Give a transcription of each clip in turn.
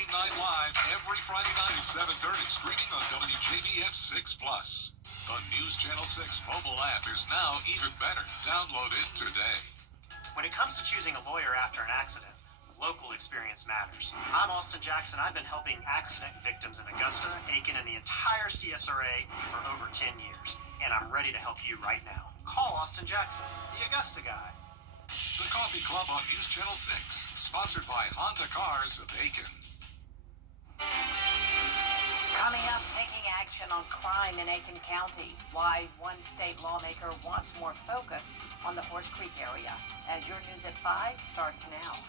Game Night live every Friday night at 7:30, streaming on WJBF 6+. The News Channel 6 mobile app is now even better. Download it today. When it comes to choosing a lawyer after an accident, local experience matters. I'm Austin Jackson. I've been helping accident victims in Augusta, Aiken, and the entire CSRA for over 10 years. And I'm ready to help you right now. Call Austin Jackson, the Augusta guy. The Coffee Club on News Channel 6, sponsored by Honda Cars of Aiken. Coming up, taking action on crime in Aiken County. Why one state lawmaker wants more focus on the Horse Creek area. As your news at 5 starts now.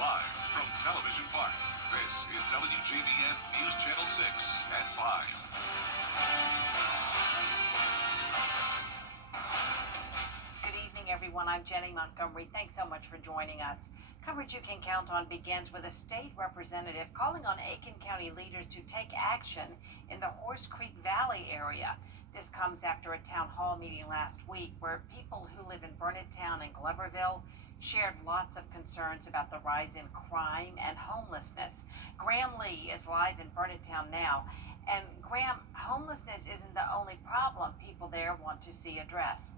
Live from Television Park, this is WJBF News Channel 6 at 5. Good evening, everyone. I'm Jenny Montgomery. Thanks so much for joining us. Coverage you can count on begins with a state representative calling on Aiken County leaders to take action in the Horse Creek Valley area. This comes after a town hall meeting last week where people who live in Burnettown and Gloverville shared lots of concerns about the rise in crime and homelessness. Graham Lee is live in Burnettown now. And Graham, homelessness isn't the only problem people there want to see addressed.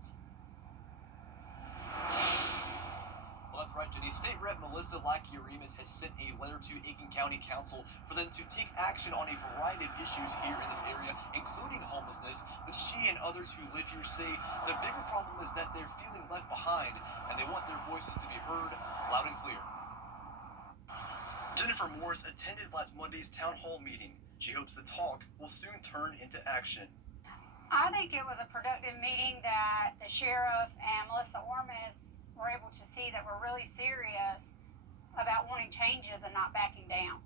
Well, that's right, Jenny. State Rep Melissa Lackey-Arimas has sent a letter to Aiken County Council for them to take action on a variety of issues here in this area, including homelessness. But she and others who live here say the bigger problem is that they're feeling left behind, and they want their voices to be heard loud and clear. Jennifer Morris attended last Monday's town hall meeting. She hopes the talk will soon turn into action. I think it was a productive meeting that the sheriff and Melissa Ormis were able to see that we're really serious about wanting changes and not backing down.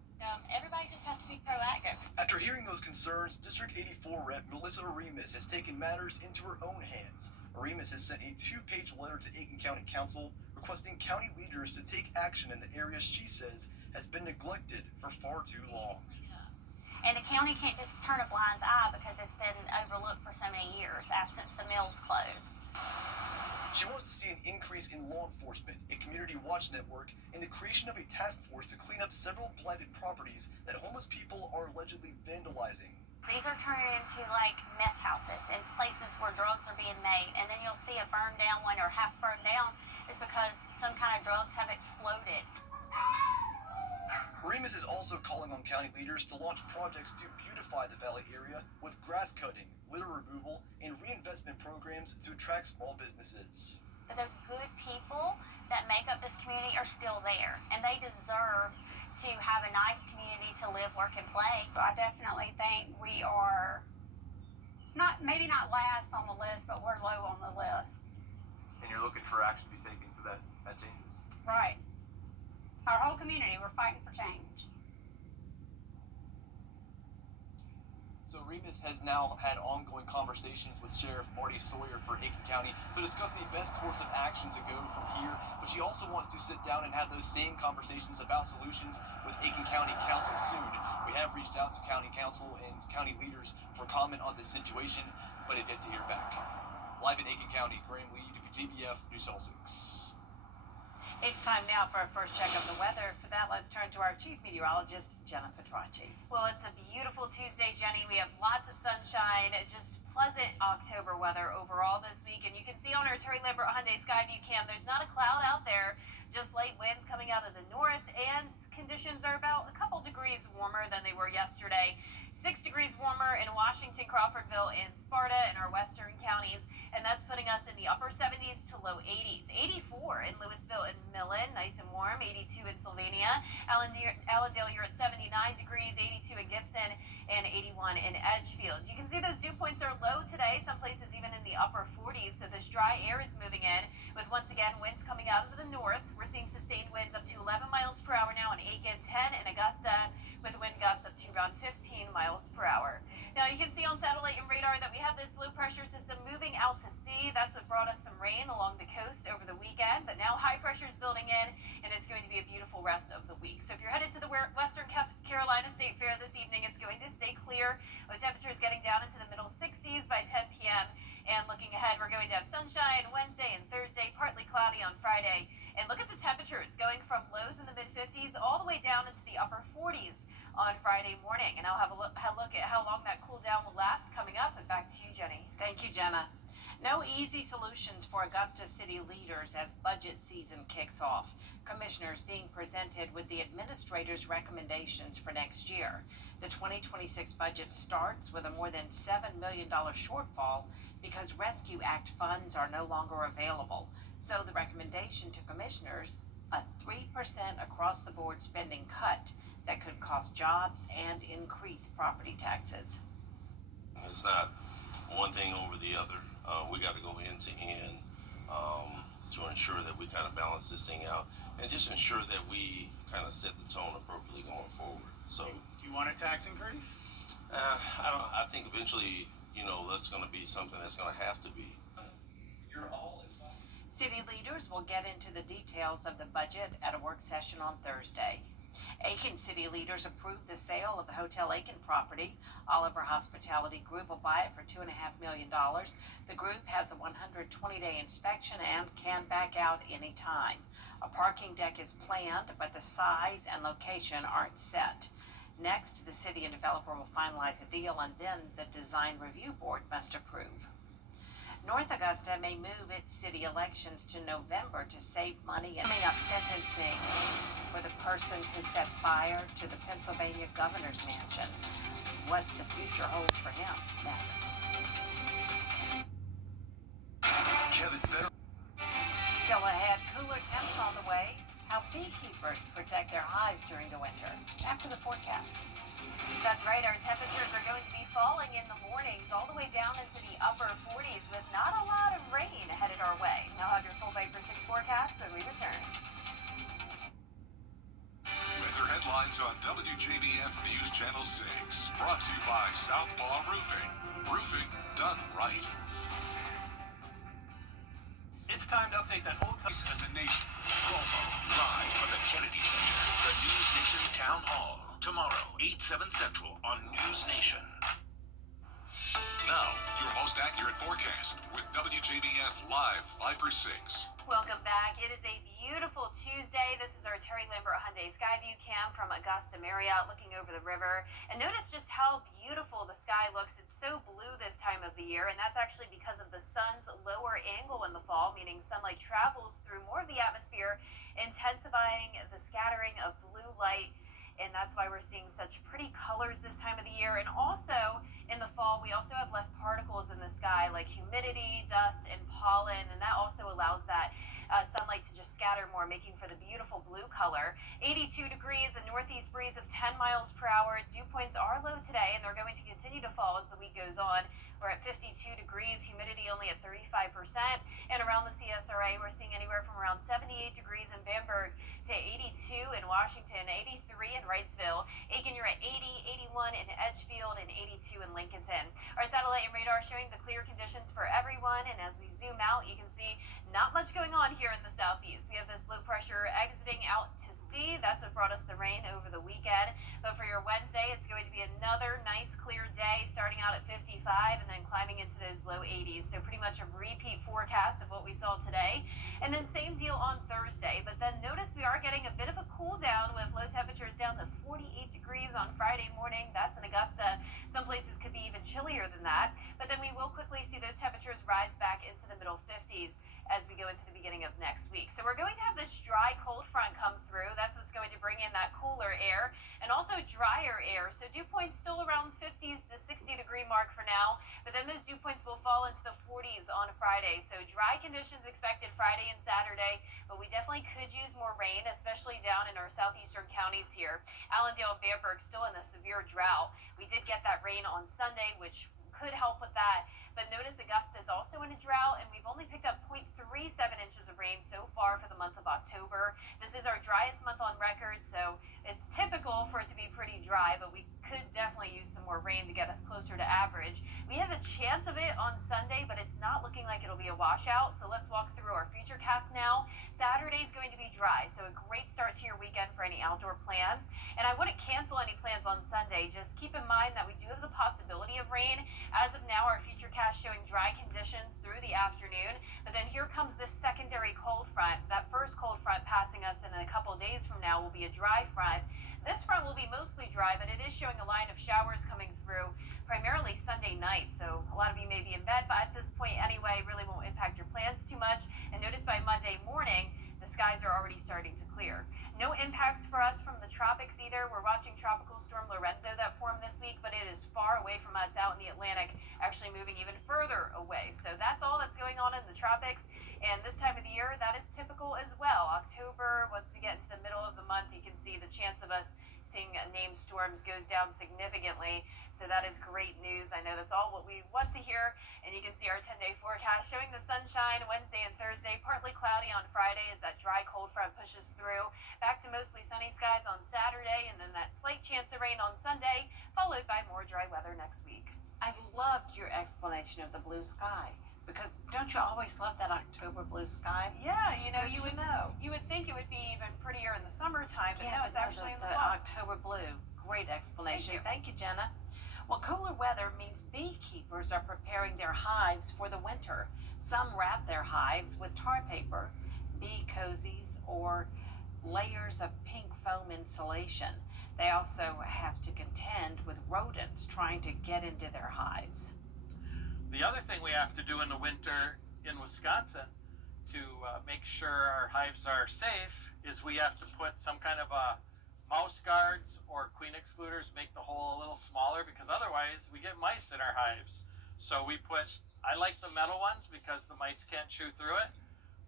Everybody just has to be proactive. After hearing those concerns, District 84 Rep Melissa Arimas has taken matters into her own hands. Arimas has sent a 2-page letter to Aiken County Council requesting county leaders to take action in the areas she says has been neglected for far too long. And the county can't just turn a blind eye because it's been overlooked for so many years since the mills closed. She wants to see an increase in law enforcement, a community watch network, and the creation of a task force to clean up several blighted properties that homeless people are allegedly vandalizing. These are turning into like meth houses and places where drugs are being made, and then you'll see a burned down one or half burned down is because some kind of drugs have exploded. Arimas is also calling on county leaders to launch projects to beautify the valley area with grass cutting, litter removal, and reinvestment programs to attract small businesses. But those good people that make up this community are still there, and they deserve to have a nice community to live, work, and play. So I definitely think we are maybe not last on the list, but we're low on the list. And you're looking for action to be taken so that changes. Right. Our whole community, we're fighting for change. So Arimas has now had ongoing conversations with Sheriff Marty Sawyer for Aiken County to discuss the best course of action to go from here, but she also wants to sit down and have those same conversations about solutions with Aiken County Council soon. We have reached out to County Council and county leaders for comment on this situation, but have yet to hear back. Live in Aiken County, Graham Lee, WJBF News Channel 6. It's time now for our first check of the weather. For that, let's turn to our chief meteorologist, Jenna Petracci. Well, it's a beautiful Tuesday, Jenny. We have lots of sunshine, just pleasant October weather overall this week. And you can see on our Terry Lambert Hyundai Skyview cam, there's not a cloud out there, just light winds coming out of the north, and conditions are about a couple degrees warmer than they were yesterday. 6 degrees warmer in Washington, Crawfordville, and Sparta in our western counties, and that's putting us in the upper 70s to low 80s. 84 in Louisville and Millen, nice and warm. 82 in Sylvania. Allendale, you're at 79 degrees. 82 in Gibson, and 81 in Edgefield. You can see those dew points are low today, some places even in the upper 40s, so this dry air is moving in with, once again, winds coming out of the north. We're seeing sustained winds up to 11 miles per hour now in Aiken, 10 in Augusta, with wind gusts up to around 15 miles per hour. Now, you can see on satellite and radar that we have this low pressure system moving out to sea. That's what brought us some rain along the coast over the weekend, but now high pressure is building in, and it's going to be a beautiful rest of the week. So if you're headed to the Western Carolina State Fair this evening, it's going to stay clear, with temperatures getting down into the middle 60s by 10 p.m. And looking ahead, we're going to have sunshine Wednesday and Thursday, partly cloudy on Friday. And look at the temperatures going from lows in the mid-50s all the way on Friday morning. And I'll have a look at how long that cool down will last coming up. And back to you, Jenny. Thank you, Jenna. No easy solutions for Augusta city leaders as budget season kicks off. Commissioners being presented with the administrator's recommendations for next year. The 2026 budget starts with a more than $7 million shortfall because Rescue Act funds are no longer available. So the recommendation to commissioners, a 3% across the board spending cut that could cost jobs and increase property taxes. It's not one thing over the other. We got to go end to end to ensure that we kind of balance this thing out and just ensure that we kind of set the tone appropriately going forward. So, you want a tax increase? I think eventually, that's going to be something that's going to have to be. You're all in. City leaders will get into the details of the budget at a work session on Thursday. Aiken city leaders approved the sale of the Hotel Aiken property. Oliver Hospitality Group will buy it for $2.5 million. The group has a 120-day inspection and can back out anytime. A parking deck is planned, but the size and location aren't set. Next, the city and developer will finalize a deal, and then the design review board must approve. North Augusta may move its city elections to November to save money. Coming up, sentencing for the person who set fire to the Pennsylvania governor's mansion. What the future holds for him. Next. Kevin Federer. Still ahead, cooler temps on the way. How beekeepers protect their hives during the winter. After the forecast. That's right, our temperatures are going to be falling in the mornings all the way down into the upper 40s with not a lot of rain headed our way. Now have your full Bite for 6 forecast when we return. Weather headlines on WJBF News Channel 6. Brought to you by Southpaw Roofing. Roofing done right. It's time to update that whole As a nation, Promo, live from the Kennedy Center, the News Nation Town Hall. Tomorrow, 8/7 Central on News Nation. Now, your most accurate forecast with WJBF Live 5/6. Welcome back. It is a beautiful Tuesday. This is our Terry Lambert Hyundai Skyview cam from Augusta Marriott looking over the river. And notice just how beautiful the sky looks. It's so blue this time of the year, and that's actually because of the sun's lower angle in the fall, meaning sunlight travels through more of the atmosphere, intensifying the scattering of blue light. And that's why we're seeing such pretty colors this time of the year. And also in the fall, we also have less particles in the sky like humidity, dust, and pollen. And that also allows that sunlight to just scatter more, making for the beautiful blue color. 82 degrees, a northeast breeze of 10 miles per hour. Dew points are low today, and they're going to continue to fall as the week goes on. We're at 52 degrees, humidity only at 35%. And around the CSRA, we're seeing anywhere from around 78 degrees in Bamberg to 82 in Washington, 83 in Wrightsville. Aiken, you're at 80, 81 in Edgefield, and 82 in Lincolnton. Our satellite and radar showing the clear conditions for everyone. And as we zoom out, you can see not much going on here in the southeast. We have this low pressure exiting out to sea. That's what brought us the rain over the weekend. But for your Wednesday, it's going to be another nice clear day, starting out at 55 and then climbing into those low 80s. So pretty much a repeat forecast of what we saw today. And then same deal on Thursday. But then notice we are getting a bit of a cool down with low temperatures down to 48 degrees on Friday morning. That's in Augusta. Some places could be even chillier than that. But then we will quickly see those temperatures rise back into the middle 50s as we go into the beginning of next week. So we're going to have this dry cold front come through. That's what's going to bring in that cooler air and also drier air. So dew points still around 50s to 60 degree mark for now, but then those dew points will fall into the 40s on Friday. So dry conditions expected Friday and Saturday, but we definitely could use more rain, especially down in our southeastern counties here. Allendale and Bamberg still in a severe drought. We did get that rain on Sunday, which could help with that. But notice Augusta is also in a drought, and we've only picked up 0.37 inches of rain so far for the month of October. This is our driest month on record, so it's typical for it to be pretty dry, but we could definitely use some more rain to get us closer to average. We have a chance of it on Sunday, but it's not looking like it'll be a washout. So let's walk through our future cast now. Saturday is going to be dry, so a great start to your weekend for any outdoor plans. And I wouldn't cancel any plans on Sunday. Just keep in mind that we do have the possibility of rain. As of now, our future cast showing dry conditions through the afternoon. But then here comes this secondary cold front. That first cold front passing us in a couple days from now will be a dry front. This front will be mostly dry, but it is showing a line of showers coming through primarily Sunday night. So a lot of you may be in bed, but at this point anyway, really won't impact your plans too much. And notice by Monday morning, the skies are already starting to clear. No impacts for us from the tropics either. We're watching Tropical Storm Lorenzo that formed this week, but it is far away from us out in the Atlantic, actually moving even further away. So that's all that's going on in the tropics. And this time of the year, that is typical as well. October, once we get into the middle of the month, you can see the chance of us seeing named storms goes down significantly. So that is great news. I know that's all what we want to hear. And you can see our 10-day forecast showing the sunshine Wednesday and Thursday, partly cloudy on Friday as that dry cold front pushes through. Back to mostly sunny skies on Saturday, and then that slight chance of rain on Sunday, followed by more dry weather next week. I loved your explanation of the blue sky, because don't you always love that October blue sky? Yeah, you know, Good you to would know. you would think it would be even prettier in the summertime, but no, it's but actually in the the fall. October blue. Great explanation. Thank you. Thank you, Jenna. Well, cooler weather means beekeepers are preparing their hives for the winter. Some wrap their hives with tar paper, bee cozies, or layers of pink foam insulation. They also have to contend with rodents trying to get into their hives. The other thing we have to do in the winter in Wisconsin to make sure our hives are safe is we have to put some kind of mouse guards or queen excluders, make the hole a little smaller, because otherwise we get mice in our hives. So I like the metal ones because the mice can't chew through it,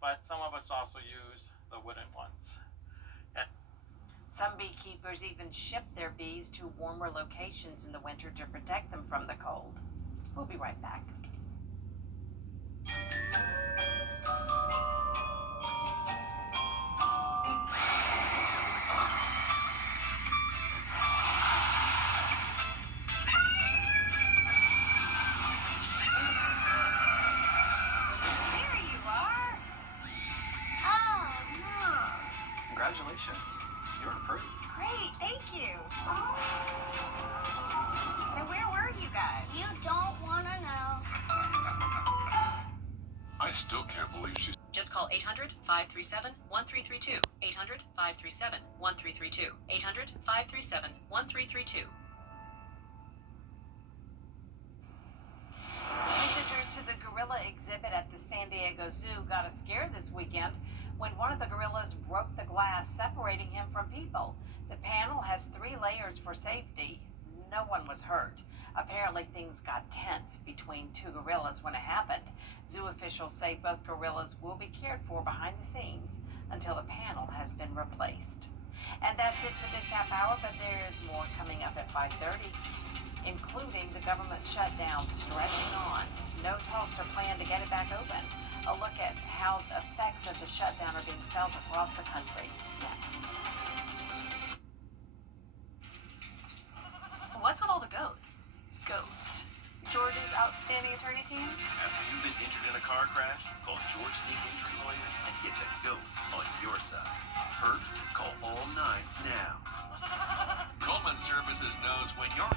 but some of us also use the wooden ones. Some beekeepers even ship their bees to warmer locations in the winter to protect them from the cold. We'll be right back. There you are. Oh, Mom. Congratulations, you're approved. Great, thank you. So where were you guys? You don't want to know. I still can't believe she's. Just call 800-537-1332. 800-537-1332. 800-537-1332. Visitors to the gorilla exhibit at the San Diego Zoo got a scare this weekend when one of the gorillas broke the glass separating him from people. The panel has 3 layers for safety. No one was hurt. Apparently things got tense between 2 gorillas when it happened. Zoo officials say both gorillas will be cared for behind the scenes until the panel has been replaced. And that's it for this half hour, but there is more coming up at 5:30. Including the government shutdown stretching on. No talks are planned to get it back open. A look at how the effects of the shutdown are being felt across the country next. What's with all the goats? Goat. George's outstanding attorney team. After you've been injured in a car crash, call George C. Injury Lawyers and get the GOAT on your side. Hurt? Call all nines now. Coleman Services knows when you're